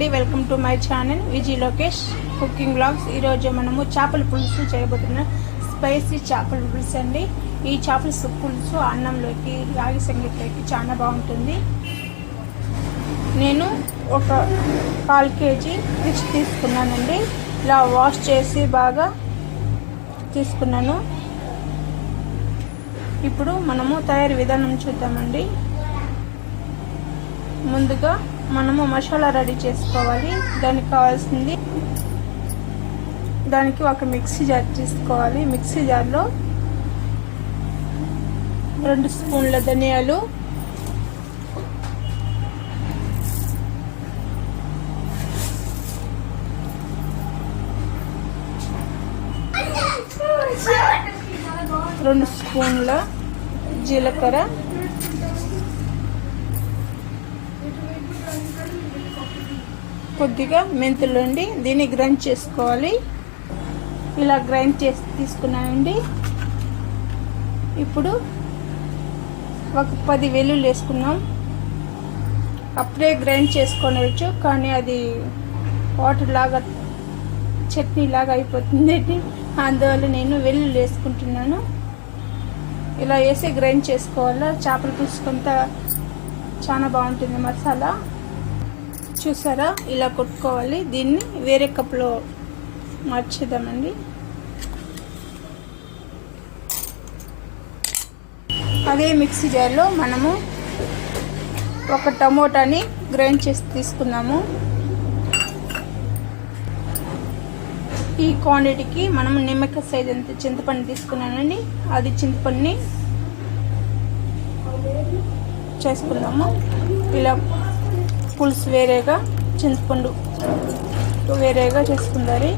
అండి, welcome to my channel Viji Lokesh cooking blogs. ఈరోజు మనము చేపల పులుసు చేయబోతున్నాం. స్పైసీ చేపల పులుసు అండి. ఈ చేపల పులుసు అన్నంలోకి, రాగి సంగటిలోకి చాలా బాగుంటుంది. నేను ఒక 1/4 కేజీ ఫిష్ తీసుకున్నానండి. ఇలా వాష్ చేసి బాగా తీసుకున్నాను. ఇప్పుడు మనము తయారీ విధానం చూద్దామండి. ముందుగా మనము మసాలా రెడీ చేసుకోవాలి. దానికి కావాల్సింది, దానికి ఒక మిక్సీ జార్ తీసుకోవాలి. మిక్సీ జార్లో 2 స్పూన్ల ధనియాలు, 2 స్పూన్ల జీలకర్ర, కొద్దిగా మెంతులు అండి. దీన్ని గ్రైండ్ చేసుకోవాలి. ఇలా గ్రైండ్ చేసి తీసుకున్నానండి. ఇప్పుడు ఒక 10 వెల్లుల్లి వేసుకున్నాం. అప్పుడే గ్రైండ్ చేసుకోవచ్చు, కానీ అది వాటర్ లాగా చట్నీ లాగా అయిపోతుంది. అందువల్ల నేను వెల్లుల్లి వేసుకుంటున్నాను. ఇలా వేసి గ్రైండ్ చేసుకోవాలి. చేపల పులుసు కొంత చాలా బాగుంటుంది మసాలా. చూసారా, ఇలా కొట్టుకోవాలి. దీన్ని వేరే కప్లో మార్చేద్దామండి. అదే మిక్సీ జార్లో మనము ఒక టమోటాని గ్రైండ్ చేసి తీసుకున్నాము. ఈ క్వాంటిటీకి మనం నిమ్మకాయ సైజ్ అంత చింతపండు తీసుకున్నానండి. అది చింతపండుని చేసుకున్నాము. ఇలా పులుసు వేరేగా, చింతపండు వేరేగా చేసుకుంటారు.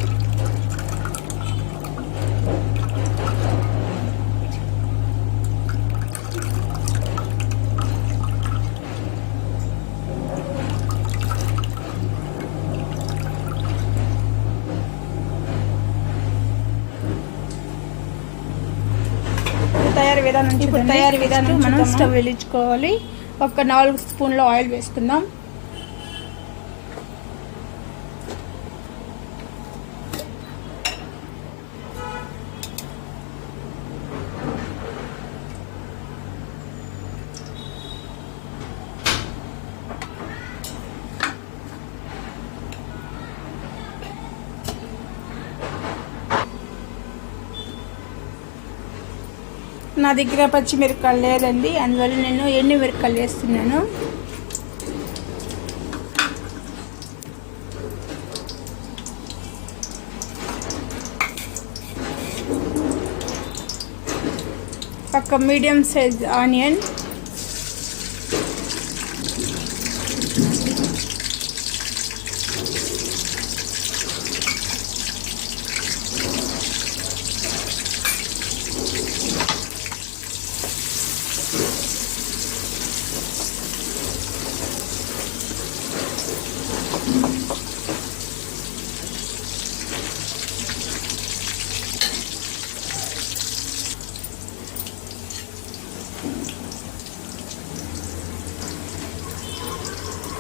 తయారీ విధానం మనం స్టవ్ వెలిగించుకోవాలి. ఒక 4 స్పూన్ల ఆయిల్ వేసుకుందాం. నా దగ్గర పచ్చిమిరపకాయలు లేదండి, అందువల్ల నేను ఎండు మిరపకాయలు వేస్తున్నాను. ఒక మీడియం సైజ్ ఆనియన్,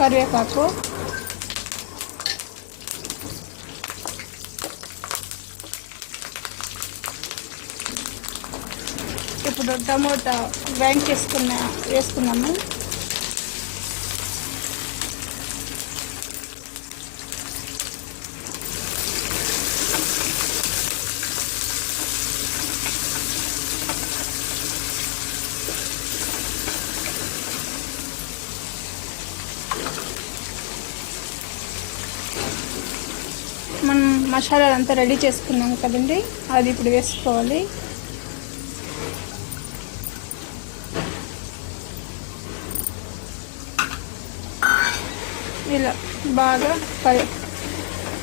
కరివేపాకు, ఇప్పుడు టమోటా గ్రైండ్ వేసుకున్నాము. మనం మసాలా అంతా రెడీ చేసుకున్నాం కదండి, అది ఇప్పుడు వేసుకోవాలి. ఇలా బాగా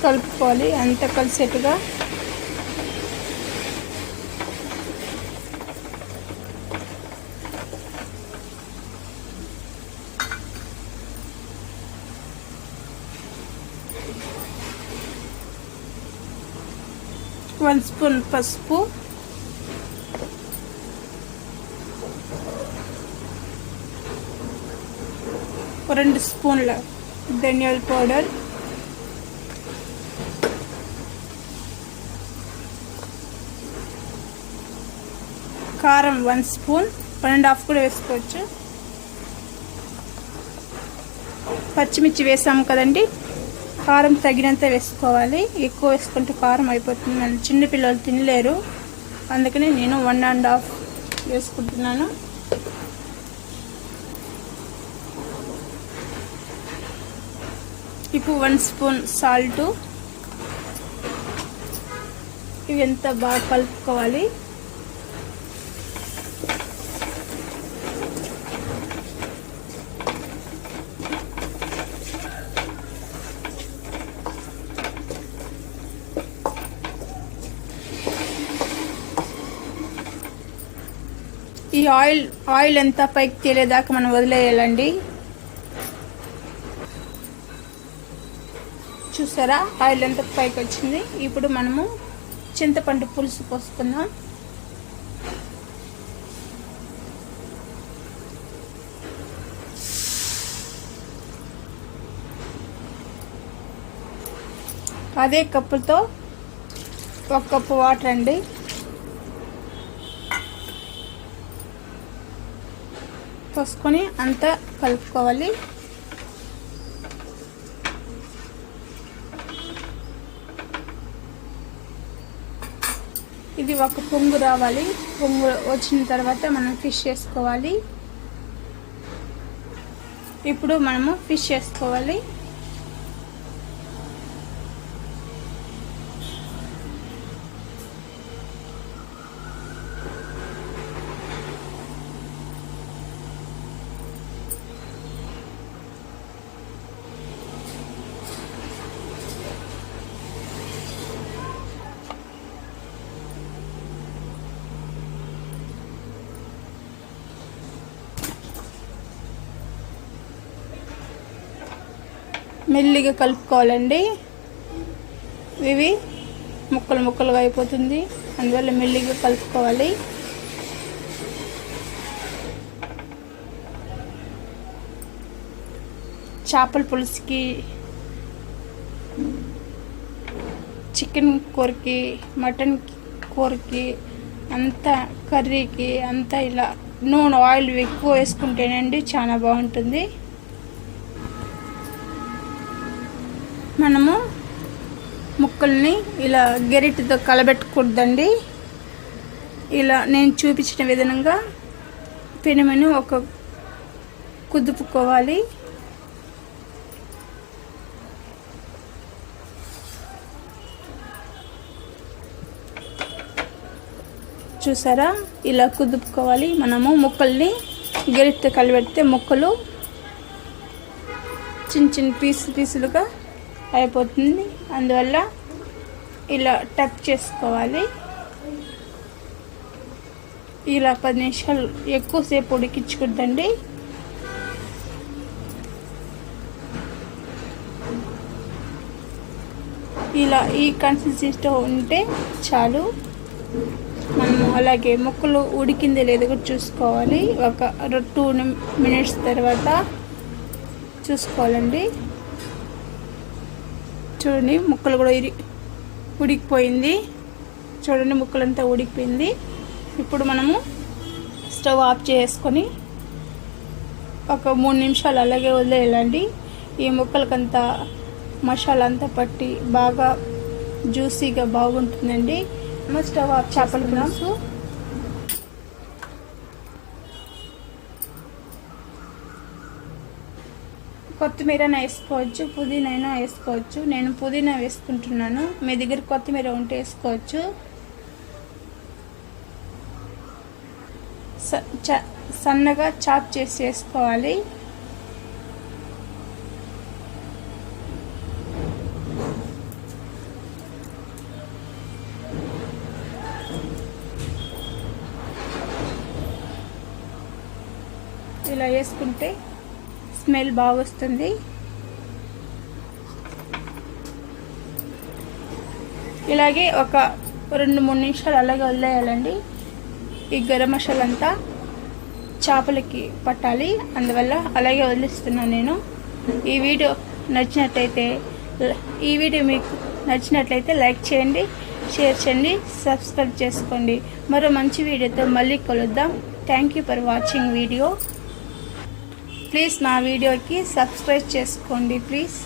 కలుపుకోవాలి, అంతా కలిసేట్టుగా. వన్ స్పూన్ పసుపు, 2 స్పూన్ల ధనియాల పౌడర్, కారం 1 స్పూన్, 1.5 కూడా వేసుకోవచ్చు. పచ్చిమిర్చి వేసాము కదండి, కారం తగినంత వేసుకోవాలి. ఎక్కువ వేసుకుంటే కారం అయిపోతుంది, మళ్ళీ చిన్నపిల్లలు తినలేరు. అందుకని నేను 1.5 వేసుకుంటున్నాను. ఇప్పుడు 1 స్పూన్ సాల్టు. ఇవి ఎంత బాగా కలుపుకోవాలి. ఈ ఆయిల్ ఎంత పైకి తేలేదాకా మనం వదిలేయాలండి. చూసారా ఆయిల్ ఎంత పైకి వచ్చింది. ఇప్పుడు మనము చింతపండు పులుసు పోసుకుందాం. అదే కప్పుతో 1 కప్పు వాటర్ అండి. పోసుకొని అంతా కలుపుకోవాలి. ఇది ఒక పొంగు రావాలి. పొంగు వచ్చిన తర్వాత మనం ఫిష్ వేసుకోవాలి. ఇప్పుడు మనము ఫిష్ వేసుకోవాలి. మెల్లిగా కలుపుకోవాలండి. ఇవి ముక్కలుగా అయిపోతుంది, అందువల్ల మెల్లిగా కలుపుకోవాలి. చేపల పులుసుకి, చికెన్ కూరకి, మటన్ కూరకి, అంతా కర్రీకి అంతా ఇలా నూనె ఆయిల్ ఎక్కువ వేసుకుంటేనండి చాలా బాగుంటుంది. మనము ముక్కల్ని ఇలా గెరిటితో కలబెట్టకూడదండి. ఇలా నేను చూపించిన విధంగా పెనుమని ఒక కుదుపుకోవాలి. చూసారా ఇలా కుదుపుకోవాలి. మనము ముక్కల్ని గెరిటితో కలబెడితే ముక్కలు చిన్న పీసులుగా అయిపోతుంది. అందువల్ల ఇలా టచ్ చేసుకోవాలి. ఇలా 10 నిమిషాలు ఎక్కువసేపు ఉడికించకూడదండి. ఇలా ఈ కన్సిస్టెన్సీతో ఉంటే చాలు. మనము అలాగే ముక్కలు ఉడికిందే లేదో కూడా చూసుకోవాలి. ఒక 2 మినిట్స్ తర్వాత చూసుకోవాలండి. చూడండి ముక్కలు కూడా ఉడికిపోయింది. చూడండి ముక్కలంతా ఉడికిపోయింది. ఇప్పుడు మనము స్టవ్ ఆఫ్ చేసుకొని ఒక 3 నిమిషాలు అలాగే వదిలేయాలండి. ఈ ముక్కలకంతా మసాలా అంతా పట్టి బాగా జ్యూసీగా బాగుంటుందండి. స్టవ్ ఆఫ్ చేపల పులుసు. కొత్తిమీర వేసుకోవచ్చు, పుదీనా అయినా వేసుకోవచ్చు. నేను పుదీనా వేసుకుంటున్నాను. మీ దగ్గర కొత్తిమీర ఉంటే వేసుకోవచ్చు. సన్నగా చాప్ చేసి వేసుకోవాలి. ఇలా వేసుకుంటే స్మెల్ బాగా వస్తుంది. ఇలాగే ఒక 2-3 నిమిషాలు అలాగే వదిలేయాలండి. ఈ గరం మసాలా అంతా చేపలకి పట్టాలి, అందువల్ల అలాగే వదిలిస్తున్నాను నేను. ఈ వీడియో మీకు నచ్చినట్లయితే లైక్ చేయండి, షేర్ చేయండి, సబ్స్క్రైబ్ చేసుకోండి. మరో మంచి వీడియోతో మళ్ళీ కలుద్దాం. Thank you for watching video. Please నా వీడియోకి సబ్స్క్రైబ్ చేసుకోండి ప్లీజ్.